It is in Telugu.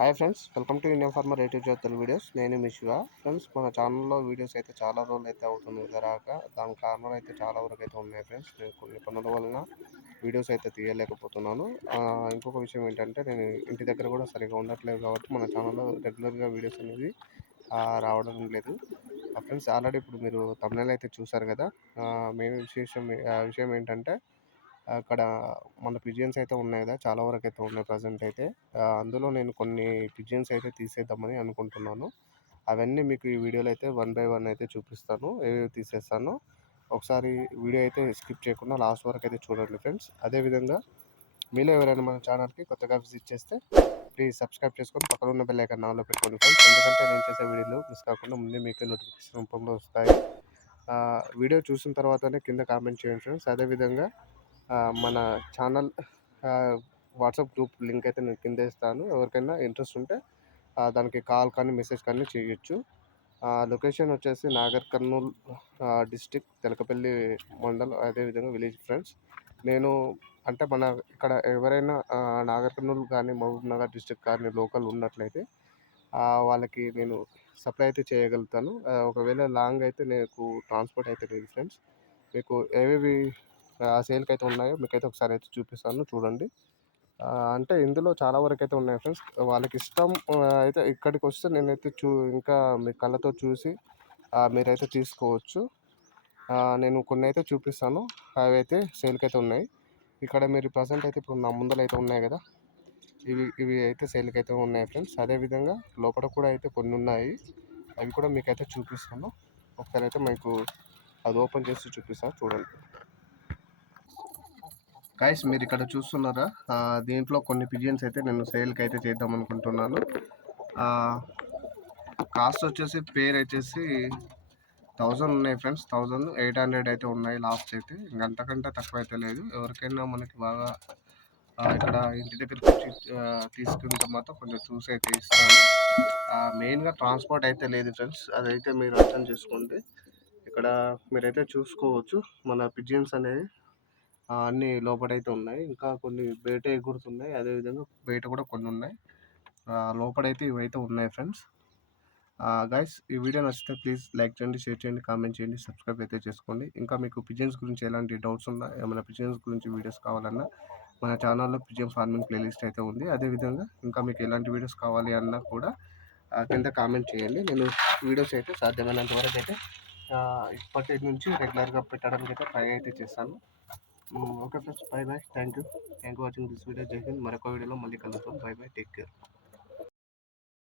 Hi friends welcome to India farmer రేటివ్ జ్యోతుల వీడియోస్. నేను మీ శివ. ఫ్రెండ్స్ మన ఛానల్లో వీడియోస్ అయితే చాలా రోజులు అయితే అవుతుంది రాక దాని కారణాలు అయితే చాలా వరకు అయితే ఉన్నాయి ఫ్రెండ్స్. నేను కొన్ని పనుల వలన వీడియోస్ అయితే తీయలేకపోతున్నాను. ఇంకొక విషయం ఏంటంటే నేను ఇంటి దగ్గర కూడా సరిగా ఉండట్లేదు కాబట్టి మన ఛానల్లో రెగ్యులర్గా వీడియోస్ అనేది రావడం లేదు. ఫ్రెండ్స్ ఆల్రెడీ ఇప్పుడు మీరు తమిళనాడు అయితే చూసారు కదా. మెయిన్ విశేషం విషయం ఏంటంటే అక్కడ మన పిజియన్స్ అయితే ఉన్నాయి కదా చాలా వరకు అయితే ఉన్నాయి ప్రజెంట్ అయితే. అందులో నేను కొన్ని పిజియన్స్ అయితే తీసేద్దామని అనుకుంటున్నాను. అవన్నీ మీకు ఈ వీడియోలో అయితే వన్ బై వన్ అయితే చూపిస్తాను ఏవేవి తీసేస్తాను. ఒకసారి వీడియో అయితే స్కిప్ చేయకుండా లాస్ట్ వరకు అయితే చూడండి ఫ్రెండ్స్. అదేవిధంగా మీలో ఎవరైనా మన ఛానల్కి కొత్తగా విజిట్ చేస్తే ప్లీజ్ సబ్స్క్రైబ్ చేసుకొని పక్కన ఉన్న బెల్ ఐకాన్ నాలో పెట్టుకోండి ఫ్రెండ్స్. ఎందుకంటే నేను చేసే వీడియోలు మిస్ కాకుండా ముందే మీకు నోటిఫికేషన్ రూపంలో వస్తాయి. వీడియో చూసిన తర్వాతనే కింద కామెంట్ చేయండి ఫ్రెండ్స్. అదేవిధంగా మన ఛానల్ వాట్సాప్ గ్రూప్ లింక్ అయితే నేను కింద ఇస్తాను. ఎవరికైనా ఇంట్రెస్ట్ ఉంటే దానికి కాల్ కానీ మెసేజ్ కానీ చేయొచ్చు. లొకేషన్ వచ్చేసి నాగర్ కర్నూల్ డిస్టిక్ తెలకపల్లి మండల్ అదేవిధంగా విలేజ్ ఫ్రెండ్స్. నేను అంటే మన ఇక్కడ ఎవరైనా నాగర్ కర్నూలు కానీ మహబూబ్ నగర్ డిస్టిక్ కానీ లోకల్ ఉన్నట్లయితే వాళ్ళకి నేను సప్లై అయితే చేయగలుగుతాను. ఒకవేళ లాంగ్ అయితే నాకు ట్రాన్స్పోర్ట్ అయితే లేదు ఫ్రెండ్స్. మీకు ఏవేవి సేల్కి అయితే ఉన్నాయో. మీకైతే ఒకసారి అయితే చూపిస్తాను. చూడండి. అంటే ఇందులో చాలా వరకు అయితే ఉన్నాయి ఫ్రెండ్స్. వాళ్ళకి ఇష్టం అయితే ఇక్కడికి వస్తే నేనైతే చూ ఇంకా మీ కళ్ళతో చూసి మీరైతే తీసుకోవచ్చు. నేను కొన్ని అయితే చూపిస్తాను. అవి అయితే సేల్కి అయితే ఉన్నాయి. ఇక్కడ మీరు ప్రజెంట్ అయితే ఇప్పుడు నా ముందర అయితే ఉన్నాయి కదా. ఇవి ఇవి అయితే సేల్కి అయితే ఉన్నాయి ఫ్రెండ్స్. అదేవిధంగా లోపల కూడా అయితే కొన్ని ఉన్నాయి. అవి కూడా మీకైతే చూపిస్తాను. ఒకసారి అయితే మీకు అది ఓపెన్ చేసి చూపిస్తాను చూడండి. గైస్ మీరు ఇక్కడ చూస్తున్నారా దీంట్లో కొన్ని పిజియన్స్ అయితే నేను సేల్కి అయితే చేద్దాం అనుకుంటున్నాను. కాస్ట్ వచ్చేసి పేర్ వచ్చేసి థౌజండ్ ఉన్నాయి ఫ్రెండ్స్ థౌజండ్ ఎయిట్ హండ్రెడ్ అయితే ఉన్నాయి లాస్ట్ అయితే. ఇంకంతకంటే తక్కువ అయితే లేదు. ఎవరికైనా మనకి బాగా ఇక్కడ ఇంటి దగ్గర తీసుకుంటే మాత్రం కొంచెం చూసి అయితే ఇస్తాను మెయిన్గా ట్రాన్స్పోర్ట్ అయితే లేదు ఫ్రెండ్స్ అదైతే మీరు అర్థం చేసుకోండి. ఇక్కడ మీరైతే చూసుకోవచ్చు. మన పిజియన్స్ అనేవి అన్ని లోపలైతే ఉన్నాయి. ఇంకా కొన్ని బయట ఎగురుతున్నాయి అదేవిధంగా బయట కూడా కొన్ని ఉన్నాయి. లోపడైతే ఇవైతే ఉన్నాయి ఫ్రెండ్స్. గైస్ ఈ వీడియో నచ్చితే ప్లీజ్ లైక్ చేయండి షేర్ చేయండి కామెంట్ చేయండి సబ్స్క్రైబ్ అయితే చేసుకోండి. ఇంకా మీకు పిజియన్స్ గురించి ఎలాంటి డౌట్స్ ఉన్నా ఏమైనా పిజియన్స్ గురించి వీడియోస్ కావాలన్నా మన ఛానల్లో పిజియన్ ఫార్మింగ్ ప్లేలిస్ట్ అయితే ఉంది. అదేవిధంగా ఇంకా మీకు ఎలాంటి వీడియోస్ కావాలి అన్నా కూడా కింద కామెంట్ చేయండి. నేను వీడియోస్ అయితే సాధ్యమైనంత వరకు అయితే ఇప్పటి నుంచి రెగ్యులర్గా పెట్టడానికి అయితే ట్రై అయితే చేస్తాను. Okay friends. Bye bye thank you thank you watching this video. జై హింద్. మరొక వీడియోలో మళ్ళీ కలుద్దాం. Bye bye. Take care.